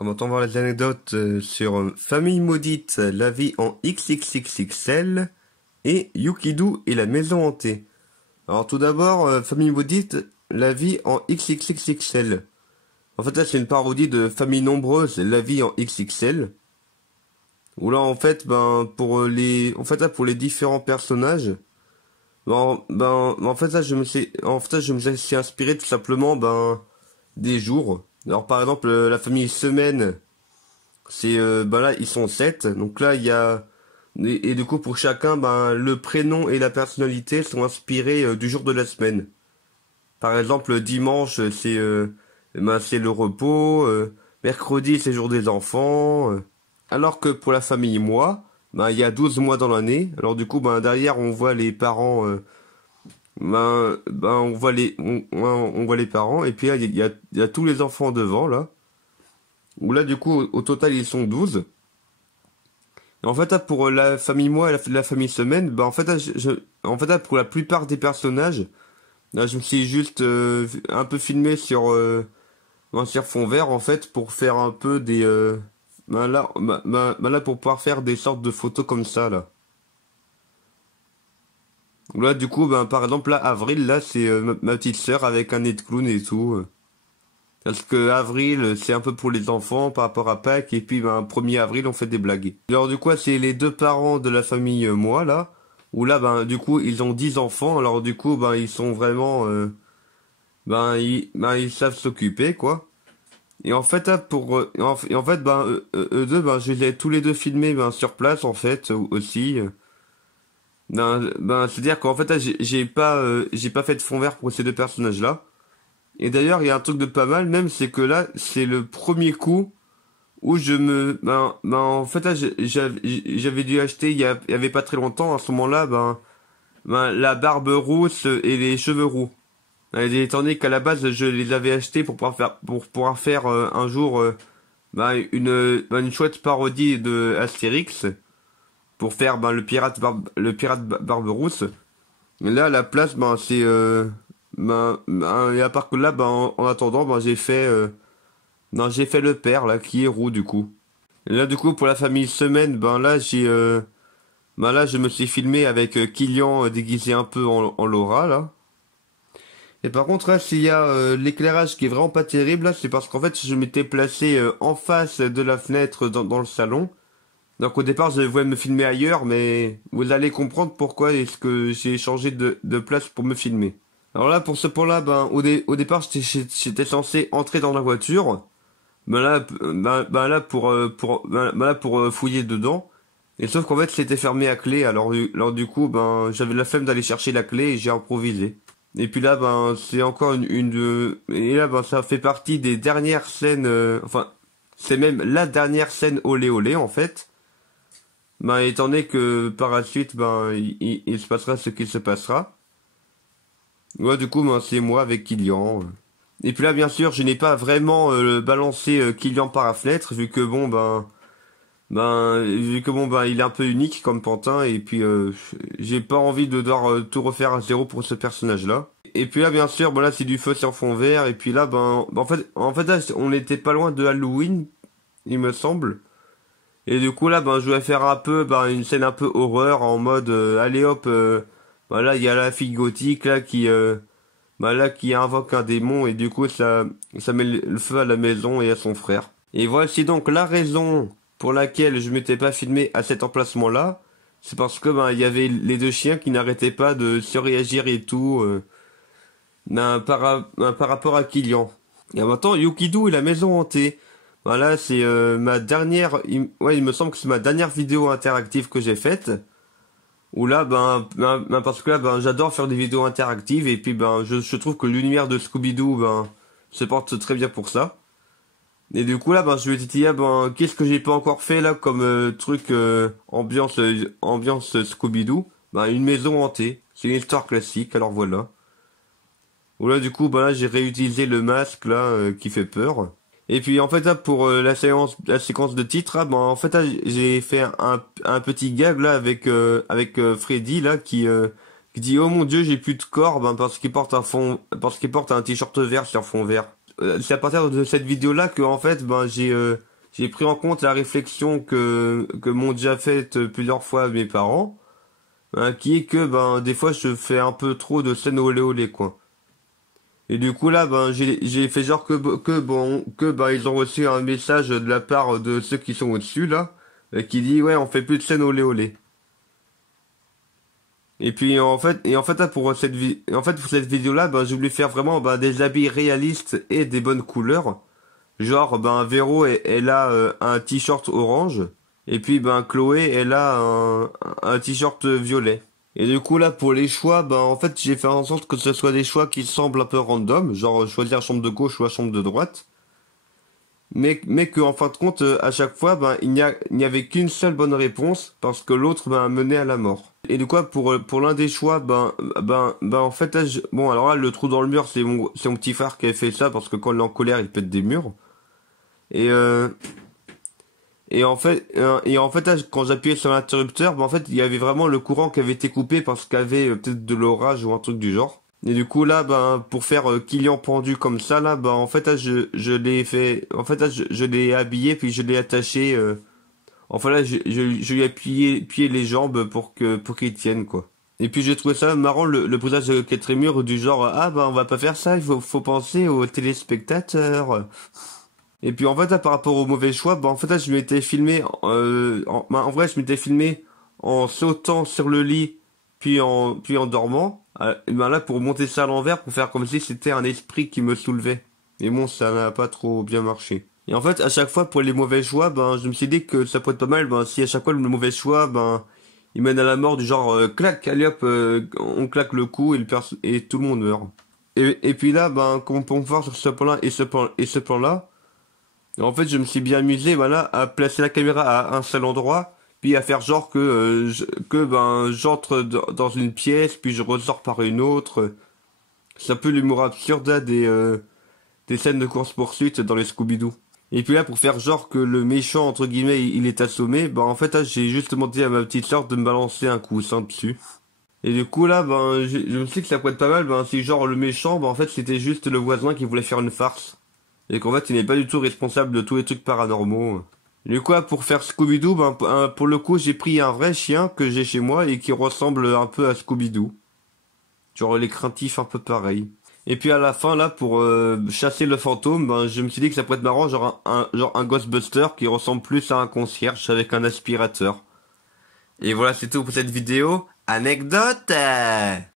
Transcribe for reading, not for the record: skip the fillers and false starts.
On va voir les anecdotes sur Famille Maudite, la vie en XXXXL et Yukido et la maison hantée. Alors tout d'abord, Famille Maudite, la vie en XXXXL. En fait là c'est une parodie de Famille Nombreuse, la vie en XXL. Où là en fait pour les différents personnages, en fait là je me suis inspiré tout simplement des jours. Alors par exemple la famille Semaine, c'est là ils sont 7, donc là il y a et du coup pour chacun le prénom et la personnalité sont inspirés du jour de la semaine. Par exemple dimanche c'est le repos, mercredi c'est jour des enfants, alors que pour la famille Mois, il y a 12 mois dans l'année. Alors du coup derrière on voit les parents, on voit les parents, et puis là il y a tous les enfants devant là. Où là du coup au total ils sont 12. Et en fait là, pour la famille Mois et la famille Semaine, en fait là, pour la plupart des personnages, là je me suis juste un peu filmé sur fond vert en fait pour faire un peu des là pour pouvoir faire des sortes de photos comme ça là. Là du coup par exemple là Avril là c'est ma petite sœur avec un nez de clown et tout. Parce que avril c'est un peu pour les enfants par rapport à Pâques, et puis 1er avril on fait des blagues. Alors du coup c'est les deux parents de la famille Moi là, où là du coup ils ont 10 enfants, alors du coup ils sont vraiment ils savent s'occuper quoi. Et en fait là, eux deux je les ai tous les deux filmés sur place en fait aussi. C'est-à-dire qu'en fait là, j'ai pas fait de fond vert pour ces deux personnages là. Et d'ailleurs, il y a un truc de pas mal même, c'est que là, c'est le premier coup où en fait là, j'avais dû acheter il y avait pas très longtemps à ce moment-là, la barbe rousse et les cheveux roux. Étant donné qu'à la base, je les avais achetés pour pouvoir faire un jour une chouette parodie de Astérix pour faire le pirate barbe rousse. Et là, à la place, c'est et à part que là, en attendant, j'ai fait le père là qui est roux du coup. Et là, du coup, pour la famille Semaine, là, je me suis filmé avec Kylian déguisé un peu en Laura là. Et par contre, là, s'il y a l'éclairage qui est vraiment pas terrible, là, c'est parce qu'en fait, je m'étais placé en face de la fenêtre dans le salon. Donc au départ, je voulais me filmer ailleurs, mais vous allez comprendre pourquoi est-ce que j'ai changé de place pour me filmer. Alors là, pour ce point-là, au départ, j'étais censé entrer dans la voiture. Là, pour fouiller dedans. Et sauf qu'en fait, c'était fermé à clé. Alors du coup, j'avais la flemme d'aller chercher la clé et j'ai improvisé. Et puis là, c'est encore et là, ça fait partie des dernières scènes, enfin, c'est même la dernière scène olé olé, en fait. Étant donné que par la suite, il se passera ce qu'il se passera. Ouais, du coup, c'est moi avec Kylian. Et puis là, bien sûr, je n'ai pas vraiment balancé Kylian par la fenêtre, vu que il est un peu unique comme Pantin, et puis j'ai pas envie de devoir tout refaire à zéro pour ce personnage-là. Et puis là, bien sûr, là, c'est du feu sur fond vert, et puis là, en fait, là, on n'était pas loin de Halloween, il me semble. Et du coup, là, je vais faire un peu, une scène un peu horreur, en mode, allez hop, là, il y a la fille gothique, là, qui invoque un démon, et du coup, ça met le feu à la maison et à son frère. Et voici donc la raison pour laquelle je m'étais pas filmé à cet emplacement-là. C'est parce que, il y avait les deux chiens qui n'arrêtaient pas de se réagir et tout, par rapport à Kylian. Et maintenant, Yukido et la maison hantée. Voilà, c'est ma dernière, il me semble que c'est ma dernière vidéo interactive que j'ai faite. Où là, parce que là, j'adore faire des vidéos interactives, et puis je trouve que l'univers de Scooby-Doo, se porte très bien pour ça. Et du coup là, je me suis dit, qu'est-ce que j'ai pas encore fait là comme truc ambiance Scooby-Doo? Une maison hantée. C'est une histoire classique, alors voilà. Où là, du coup, là, j'ai réutilisé le masque là qui fait peur. Et puis en fait là pour la séquence de titre, là, en fait là, j'ai fait un petit gag là avec Freddy là qui dit oh mon dieu j'ai plus de corps parce qu'il porte un t-shirt vert sur fond vert. C'est à partir de cette vidéo là que en fait j'ai pris en compte la réflexion que m'ont déjà faite plusieurs fois mes parents, hein, qui est que ben des fois je fais un peu trop de scènes olé olé quoi. Et du coup là ben j'ai fait genre que ben ils ont reçu un message de la part de ceux qui sont au-dessus là, qui dit ouais on fait plus de scènes olé olé. Et en fait là, pour cette vidéo là ben je voulais faire vraiment ben, des habits réalistes et des bonnes couleurs. Genre, ben, Véro, elle a un t-shirt orange. Et puis, ben, Chloé, elle a un t-shirt violet. Et du coup, là, pour les choix, ben, en fait, j'ai fait en sorte que ce soit des choix qui semblent un peu random. Genre, choisir la chambre de gauche ou la chambre de droite. Mais que, en fin de compte, à chaque fois, ben, il n'y avait qu'une seule bonne réponse. Parce que l'autre, ben, menait à la mort. Et du coup, pour l'un des choix, en fait, là, bon, alors là, le trou dans le mur, c'est mon petit frère qui a fait ça. Parce que quand il est en colère, il pète des murs. Et euh, et en fait là, quand j'appuyais sur l'interrupteur, bah, en fait, il y avait vraiment le courant qui avait été coupé parce qu'il y avait peut-être de l'orage ou un truc du genre. Et du coup là, ben pour faire Kylian pendu comme ça là, bah en fait là, je l'ai fait, en fait là, je l'ai habillé puis je l'ai attaché. Enfin là, je lui ai plié les jambes pour qu'il tienne quoi. Et puis j'ai trouvé ça marrant le brisage de Quetrémur du genre ah bah on va pas faire ça, il faut penser aux téléspectateurs. Et puis en fait là, par rapport au mauvais choix, bah en fait là je m'étais filmé en vrai je m'étais filmé en sautant sur le lit puis en dormant. Et ben là pour monter ça à l'envers pour faire comme si c'était un esprit qui me soulevait. Et bon ça n'a pas trop bien marché. Et en fait à chaque fois pour les mauvais choix, ben je me suis dit que ça pourrait être pas mal ben si à chaque fois le mauvais choix ben il mène à la mort du genre clac allez hop on claque le cou et tout le monde meurt. Et puis là ben comme on peut voir sur ce plan là et ce plan là. En fait, je me suis bien amusé, voilà, à placer la caméra à un seul endroit, puis à faire genre que j'entre dans une pièce, puis je ressors par une autre. C'est un peu l'humour absurde là, des scènes de course-poursuite dans les Scooby-Doo. Et puis là, pour faire genre que le méchant, entre guillemets, il est assommé, en fait, là, j'ai juste demandé à ma petite sœur de me balancer un coussin dessus. Et du coup, là, je me suis dit que ça pourrait être pas mal, si genre le méchant, en fait, c'était juste le voisin qui voulait faire une farce. Et qu'en fait, il n'est pas du tout responsable de tous les trucs paranormaux. Du coup, pour faire Scooby-Doo, pour le coup, j'ai pris un vrai chien que j'ai chez moi et qui ressemble un peu à Scooby-Doo. Genre, les craintifs un peu pareil. Et puis à la fin, là, pour chasser le fantôme, je me suis dit que ça pourrait être marrant, genre un Ghostbuster qui ressemble plus à un concierge avec un aspirateur. Et voilà, c'est tout pour cette vidéo. Anecdote!